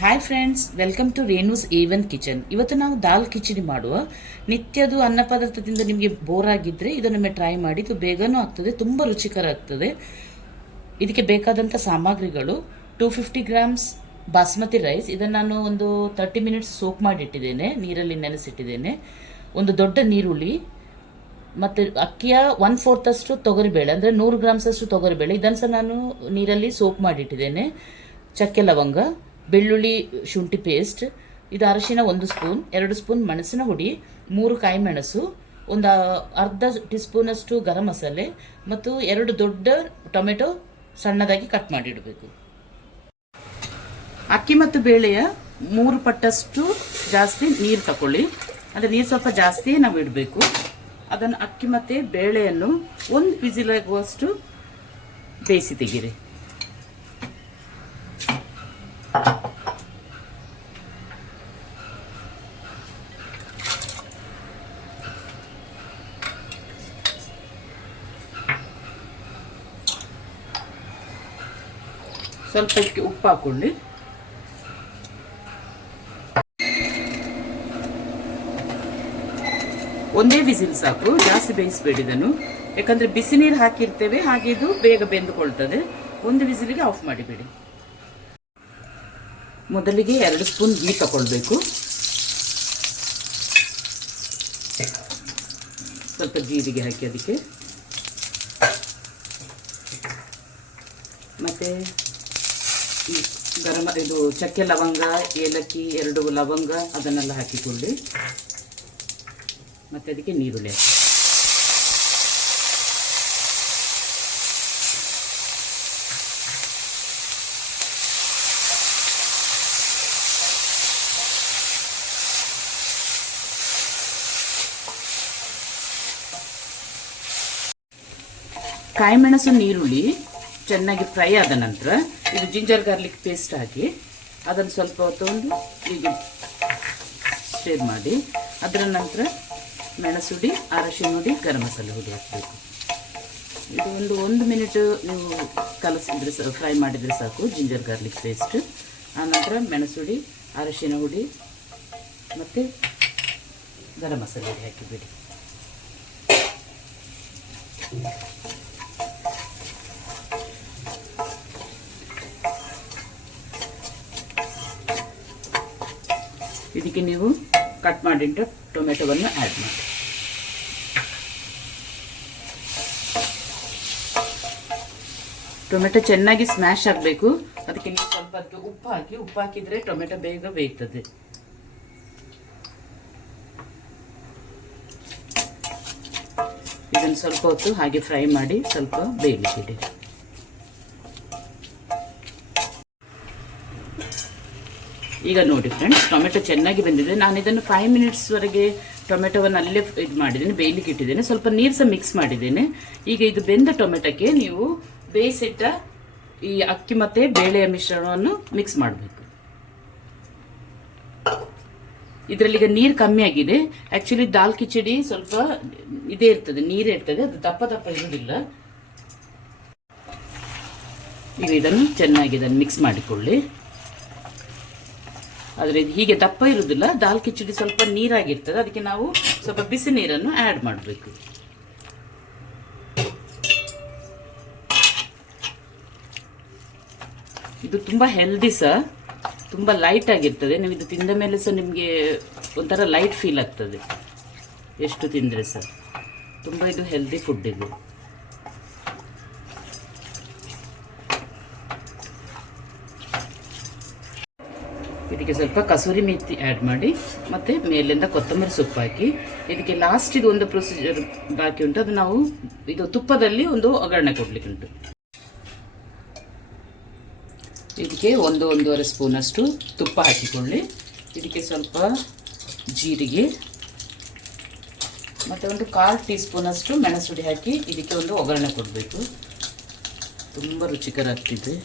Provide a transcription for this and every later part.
Hi friends, welcome to Renu's A1 kitchen. ಇವತ್ತು ನಾವು ದಾಲ್ ಕಿಚಡಿ ಮಾಡುವ. ನಿತ್ಯದು ಅನ್ನ ಪದಾರ್ಥದಿಂದ ನಿಮಗೆ ಬೋರ್ ಆಗಿದ್ರೆ ಇದನ್ನೊಮ್ಮೆ ಟ್ರೈ ಮಾಡಿ. ಇದು ಬೇಗನೂ ಆಗ್ತದೆ, ತುಂಬ ರುಚಿಕರ ಆಗ್ತದೆ. ಇದಕ್ಕೆ ಬೇಕಾದಂಥ ಸಾಮಗ್ರಿಗಳು: 250 ಗ್ರಾಮ್ಸ್ ಬಾಸ್ಮತಿ ರೈಸ್. ಇದನ್ನು ನಾನು ಒಂದು 30 ಮಿನಿಟ್ಸ್ ಸೋಕ್ ಮಾಡಿಟ್ಟಿದ್ದೇನೆ, ನೀರಲ್ಲಿ ನೆನೆಸಿಟ್ಟಿದ್ದೇನೆ. ಒಂದು ದೊಡ್ಡ ನೀರುಳ್ಳಿ ಮತ್ತು ಅಕ್ಕಿಯ 1/4 ಅಷ್ಟು ತೊಗರಿಬೇಳೆ, ಅಂದರೆ 100 ಗ್ರಾಮ್ಸ್ ಅಷ್ಟು ತೊಗರಿಬೇಳೆ. ಇದನ್ನು ಸಹ ನಾನು ನೀರಲ್ಲಿ ಸೋಕ್ ಮಾಡಿಟ್ಟಿದ್ದೇನೆ. ಚಕ್ಕೆ ಲವಂಗ, ಬೆಳ್ಳುಳ್ಳಿ ಶುಂಠಿ ಪೇಸ್ಟ್, ಇದು ಅರಿಶಿನ 1 ಸ್ಪೂನ್, 2 ಸ್ಪೂನ್ ಮೆಣಸಿನ ಹುಡಿ, 3 ಕಾಯಿ ಮೆಣಸು, ಒಂದು ಅರ್ಧ ಟೀ ಸ್ಪೂನಷ್ಟು ಗರಂ ಮಸಾಲೆ ಮತ್ತು 2 ದೊಡ್ಡ ಟೊಮೆಟೊ ಸಣ್ಣದಾಗಿ ಕಟ್ ಮಾಡಿಡಬೇಕು. ಅಕ್ಕಿ ಮತ್ತು ಬೇಳೆಯ 3 ಪಟ್ಟಷ್ಟು ಜಾಸ್ತಿ ನೀರು ತಗೊಳ್ಳಿ, ಅಂದರೆ ನೀರು ಸ್ವಲ್ಪ ಜಾಸ್ತಿ ನಾವು ಇಡಬೇಕು. ಅದನ್ನು ಅಕ್ಕಿ ಮತ್ತು ಬೇಳೆಯನ್ನು 1 ವಿಸಿಲ್ ಆಗುವಷ್ಟು ಬೇಯಿಸಿ ತೆಗೀರಿ. ಸ್ವಲ್ಪ ಉಪ್ಪು ಹಾಕೊಳ್ಳಿ. ಒಂದೇ ವಿಸಿಲ್ ಸಾಕು, ಜಾಸ್ತಿ ಬೇಯಿಸಬೇಡಿ ಇದನ್ನು, ಯಾಕಂದ್ರೆ ಬಿಸಿ ನೀರು ಹಾಕಿರ್ತೇವೆ, ಹಾಗೆ ಇದು ಬೇಗ ಬೆಂದುಕೊಳ್ತದೆ. 1 ವಿಸಿಲಿಗೆ ಆಫ್ ಮಾಡಿಬಿಡಿ. ಮೊದಲಿಗೆ 2 ಸ್ಪೂನ್ ಗೀ ತಗೊಳ್ಬೇಕು. ಸ್ವಲ್ಪ ಜೀರಿಗೆ ಹಾಕಿ ಅದಕ್ಕೆ, ಮತ್ತೆ ಇದು ಚಕ್ಕೆ ಲವಂಗ, ಏಲಕ್ಕಿ, 2 ಲವಂಗ ಅದನ್ನೆಲ್ಲ ಹಾಕಿಕೊಳ್ಳಿ. ಮತ್ತೆ ಅದಕ್ಕೆ ನೀರುಳ್ಳಿ ಹಾಕಿ. ಕಾಯಿ ಮೆಣಸು, ನೀರುಳ್ಳಿ ಚೆನ್ನಾಗಿ ಫ್ರೈ ಆದ ನಂತರ ಇದು ಜಿಂಜರ್ ಗಾರ್ಲಿಕ್ ಪೇಸ್ಟ್ ಹಾಕಿ ಅದನ್ನು ಸ್ವಲ್ಪ ಹೊತ್ತು ಹೀಗೆ ಸ್ಟೇರ್ ಮಾಡಿ, ಅದರ ನಂತರ ಮೆಣಸುಡಿ, ಅರಶಿನ ಹುಡಿ, ಗರಂ ಮಸಾಲೆ ಹುಡಿ ಹಾಕಬೇಕು. ಇದು 1 ಮಿನಿಟ್ ನೀವು ಕಲಸಿದ್ರೆ ಫ್ರೈ ಮಾಡಿದರೆ ಸಾಕು, ಜಿಂಜರ್ ಗಾರ್ಲಿಕ್ ಪೇಸ್ಟ್. ಆನಂತರ ಮೆಣಸುಡಿ, ಅರಶಿನ ಹುಡಿ ಮತ್ತು ಗರಂ ಮಸಾಲೆ ಹುಡಿ ಹಾಕಿಬಿಡಿ. ಇದಕ್ಕೆ ನೀವು ಕಟ್ ಮಾಡಿಟ್ಟು ಟೊಮೆಟೊವನ್ನು ಆ್ಯಡ್ ಮಾಡಿ. ಟೊಮೆಟೊ ಚೆನ್ನಾಗಿ ಸ್ಮ್ಯಾಶ್ ಆಗಬೇಕು, ಅದಕ್ಕೆ ನೀವು ಸ್ವಲ್ಪ ಉಪ್ಪು ಹಾಕಿ. ಉಪ್ಪು ಹಾಕಿದರೆ ಟೊಮೆಟೊ ಬೇಗ ಬೇಯ್ತದೆ. ಇದನ್ನು ಸ್ವಲ್ಪ ಹೊತ್ತು ಹಾಗೆ ಫ್ರೈ ಮಾಡಿ ಸ್ವಲ್ಪ ಬೇಯಲಿಕ್ಕಿಡಿ. ಈಗ ನೋಡಿ ಫ್ರೆಂಡ್ಸ್, ಟೊಮೆಟೊ ಚೆನ್ನಾಗಿ ಬಂದಿದೆ. ನಾನು ಇದನ್ನು 5 ಮಿನಿಟ್ಸ್ವರೆಗೆ ಟೊಮೆಟೊವನ್ನು ಅಲ್ಲೇ ಇದು ಮಾಡಿದ್ದೇನೆ, ಬೇಯಲಿಕ್ಕೆ ಇಟ್ಟಿದ್ದೇನೆ. ಸ್ವಲ್ಪ ನೀರು ಸಹ ಮಿಕ್ಸ್ ಮಾಡಿದ್ದೇನೆ. ಈಗ ಇದು ಬೆಂದ ಟೊಮೆಟೊಕ್ಕೆ ನೀವು ಬೇಯಿಸಿಟ್ಟ ಈ ಅಕ್ಕಿ ಮತ್ತು ಬೇಳೆಯ ಮಿಶ್ರಣವನ್ನು ಮಿಕ್ಸ್ ಮಾಡಬೇಕು. ಇದರಲ್ಲಿ ಈಗ ನೀರು ಕಮ್ಮಿ ಆಗಿದೆ. ಆ್ಯಕ್ಚುಲಿ ದಾಲ್ ಕಿಚಡಿ ಸ್ವಲ್ಪ ಇದೇ ಇರ್ತದೆ, ನೀರೇ ಇರ್ತದೆ, ಅದು ದಪ್ಪ ದಪ್ಪ ಇರುವುದಿಲ್ಲ. ಈಗ ಇದನ್ನು ಚೆನ್ನಾಗಿ ಮಿಕ್ಸ್ ಮಾಡಿಕೊಳ್ಳಿ. ಆದರೆ ಇದು ಹೀಗೆ ದಪ್ಪ ಇರುವುದಿಲ್ಲ, ದಾಲ್ ಕಿಚಡಿ ಸ್ವಲ್ಪ ನೀರಾಗಿರ್ತದೆ, ಅದಕ್ಕೆ ನಾವು ಸ್ವಲ್ಪ ಬಿಸಿ ನೀರನ್ನು ಆ್ಯಡ್ ಮಾಡಬೇಕು. ಇದು ತುಂಬ ಹೆಲ್ದಿ ಸಹ, ತುಂಬ ಲೈಟ್ ಆಗಿರ್ತದೆ. ನೀವು ಇದು ತಿಂದ ಮೇಲೆ ಸಹ ನಿಮಗೆ ಒಂಥರ ಲೈಟ್ ಫೀಲ್ ಆಗ್ತದೆ, ಎಷ್ಟು ತಿಂದರೆ ಸಹ. ತುಂಬ ಇದು ಹೆಲ್ದಿ ಫುಡ್ ಇದು. ಇದಕ್ಕೆ ಸ್ವಲ್ಪ ಕಸೂರಿ ಮೆಥಿ ಆ್ಯಡ್ ಮಾಡಿ, ಮತ್ತು ಮೇಲಿಂದ ಕೊತ್ತಂಬರಿ ಸೊಪ್ಪು ಹಾಕಿ. ಇದಕ್ಕೆ ಲಾಸ್ಟ್ ಇದು ಒಂದು ಪ್ರೊಸೀಜರ್ ಬಾಕಿ ಉಂಟು, ಅದು ನಾವು ಇದು ತುಪ್ಪದಲ್ಲಿ ಒಂದು ಒಗ್ಗರಣೆ ಕೊಡಲಿಕ್ಕೆ ಉಂಟು. ಇದಕ್ಕೆ 1-1.5 ಸ್ಪೂನಷ್ಟು ತುಪ್ಪ ಹಾಕಿಕೊಳ್ಳಿ. ಇದಕ್ಕೆ ಸ್ವಲ್ಪ ಜೀರಿಗೆ ಮತ್ತು ಒಂದು 1/4 ಟೀ ಸ್ಪೂನಷ್ಟು ಮೆಣಸುಡಿ ಹಾಕಿ ಇದಕ್ಕೆ ಒಂದು ಒಗ್ಗರಣೆ ಕೊಡಬೇಕು. ತುಂಬ ರುಚಿಕರ ಆಗ್ತಿದೆ.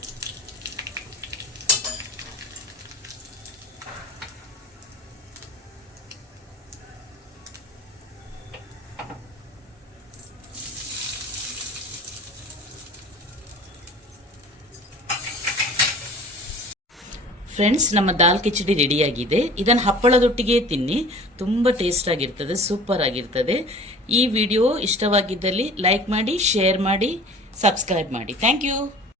ಫ್ರೆಂಡ್ಸ್, ನಮ್ಮ ದಾಲ್ ಕಿಚಡಿ ರೆಡಿಯಾಗಿದೆ. ಇದನ್ನು ಹಪ್ಪಳದೊಟ್ಟಿಗೆ ತಿನ್ನಿ, ತುಂಬ ಟೇಸ್ಟ್ ಆಗಿರ್ತದೆ, ಸೂಪರ್ ಆಗಿರ್ತದೆ. ಈ ವಿಡಿಯೋ ಇಷ್ಟವಾಗಿದ್ದಲ್ಲಿ ಲೈಕ್ ಮಾಡಿ, ಶೇರ್ ಮಾಡಿ, ಸಬ್ಸ್ಕ್ರೈಬ್ ಮಾಡಿ. Thank you.